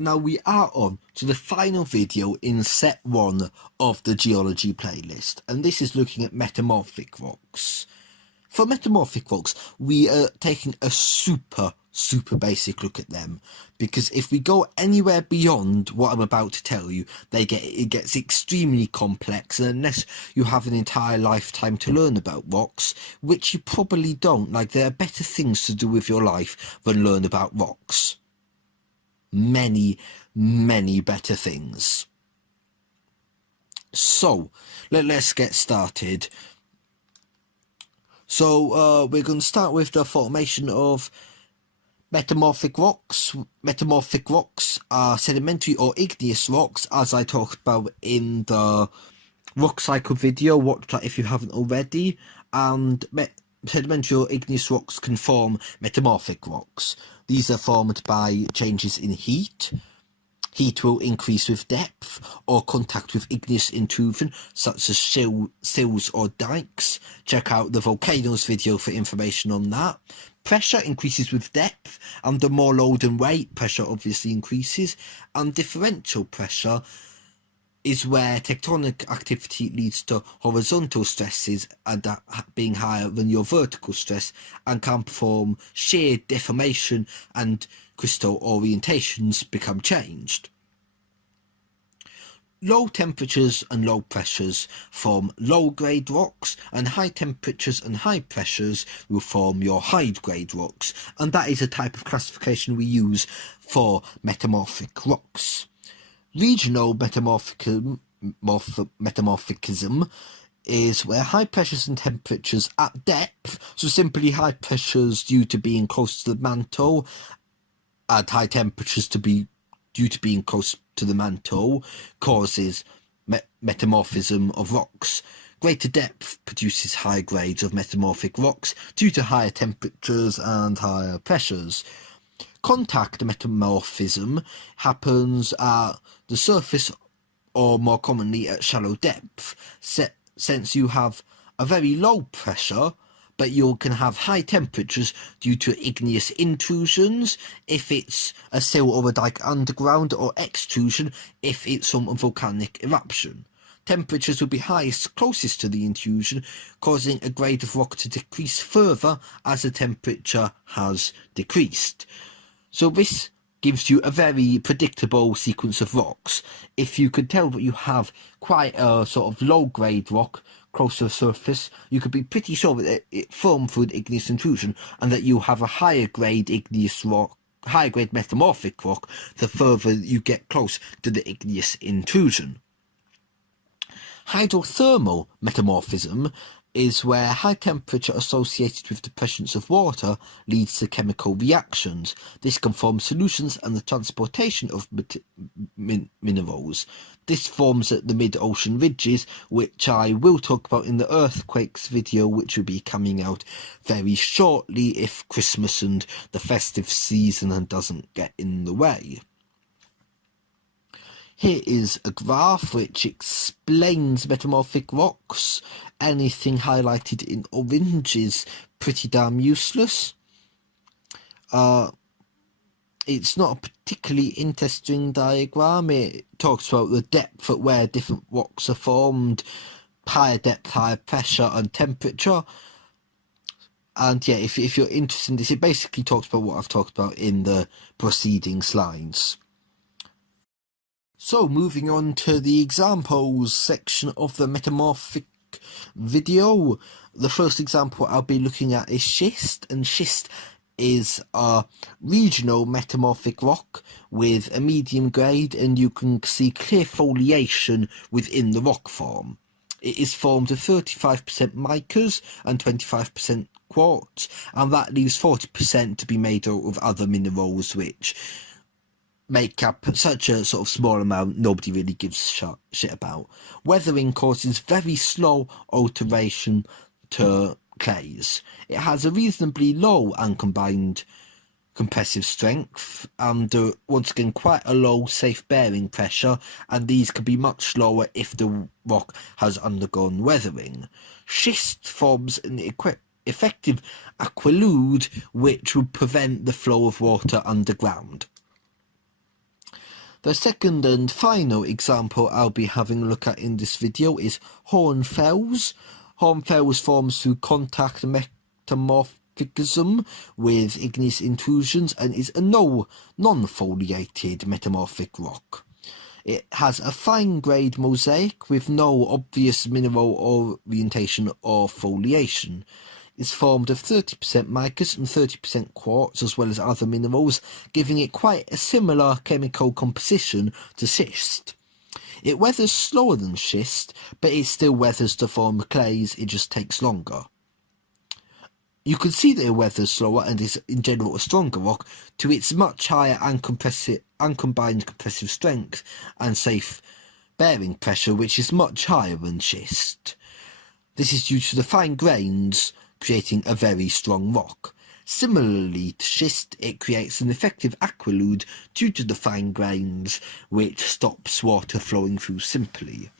Now we are on to the final video in set 1 of the geology playlist, and this is looking at metamorphic rocks. For metamorphic rocks, we are taking a super basic look at them, because if we go anywhere beyond what I'm about to tell you, it gets extremely complex, and unless you have an entire lifetime to learn about rocks, which you probably don't, like there are better things to do with your life than learn about rocks. Many better things. So let's get started. So we're going to start with the formation of metamorphic rocks. Metamorphic rocks are sedimentary or igneous rocks, as I talked about in the rock cycle video. Watch that if you haven't already. And sedimentary or igneous rocks can form metamorphic rocks. These are formed by changes in heat. Heat will increase with depth or contact with igneous intrusion, such as sills or dikes. Check out the volcanoes video for information on that. Pressure increases with depth. Under more load and weight, pressure obviously increases. And differential pressure is where tectonic activity leads to horizontal stresses and being higher than your vertical stress, and can perform shear deformation and crystal orientations become changed. Low temperatures and low pressures form low-grade rocks, and high temperatures and high pressures will form your high-grade rocks, and that is a type of classification we use for metamorphic rocks. Regional metamorphism is where high pressures and temperatures at depth, so simply high pressures due to being close to the mantle, and high temperatures due to being close to the mantle, causes metamorphism of rocks. Greater depth produces high grades of metamorphic rocks due to higher temperatures and higher pressures. Contact metamorphism happens at the surface, or more commonly at shallow depth, since you have a very low pressure, but you can have high temperatures due to igneous intrusions if it's a sill or a dike underground, or extrusion if it's from a volcanic eruption. Temperatures will be highest closest to the intrusion, causing a grade of rock to decrease further as the temperature has decreased. So this gives you a very predictable sequence of rocks. If you could tell that you have quite a sort of low-grade rock close to the surface, you could be pretty sure that it formed through an igneous intrusion, and that you have a higher-grade igneous rock, higher-grade metamorphic rock, the further you get close to the igneous intrusion. Hydrothermal metamorphism is where high temperature associated with the presence of water leads to chemical reactions. This can form solutions and the transportation of minerals. This forms at the mid-ocean ridges, which I will talk about in the earthquakes video, which will be coming out very shortly if Christmas and the festive season doesn't get in the way. Here is a graph which explains metamorphic rocks. Anything highlighted in orange is pretty damn useless. It's not a particularly interesting diagram. It talks about the depth at where different rocks are formed, higher depth, higher pressure and temperature. And yeah, if you're interested in this, it basically talks about what I've talked about in the preceding slides. So, moving on to the examples section of the metamorphic video. The first example I'll be looking at is schist, and schist is a regional metamorphic rock with a medium grade, and you can see clear foliation within the rock form. It is formed of 35% micas and 25% quartz, and that leaves 40% to be made out of other minerals which make up such a sort of small amount nobody really gives shit about. Weathering causes very slow alteration to clays. It has a reasonably low uncombined compressive strength and once again quite a low safe bearing pressure, and these can be much lower if the rock has undergone weathering. Schist forms an effective aqueduct which would prevent the flow of water underground. The second and final example I'll be having a look at in this video is hornfels. Hornfels forms through contact metamorphism with igneous intrusions and is a non-foliated metamorphic rock. It has a fine-grade mosaic with no obvious mineral orientation or foliation. It's formed of 30% micas and 30% quartz as well as other minerals, giving it quite a similar chemical composition to schist. It weathers slower than schist, but it still weathers to form clays, it just takes longer. You can see that it weathers slower and is in general a stronger rock to its much higher uncombined compressive strength and safe bearing pressure, which is much higher than schist. This is due to the fine grains creating a very strong rock. Similarly to schist, it creates an effective aqueduct due to the fine grains, which stops water flowing through simply.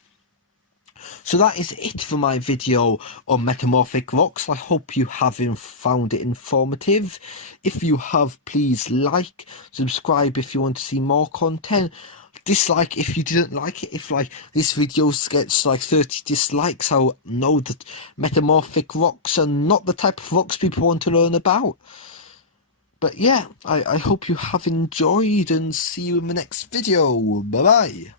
So that is it for my video on metamorphic rocks. I hope you have found it informative. If you have, please like, subscribe if you want to see more content. Dislike if you didn't like it. If this video gets 30 dislikes, I'll know that metamorphic rocks are not the type of rocks people want to learn about. But yeah, I hope you have enjoyed and see you in the next video. Bye bye.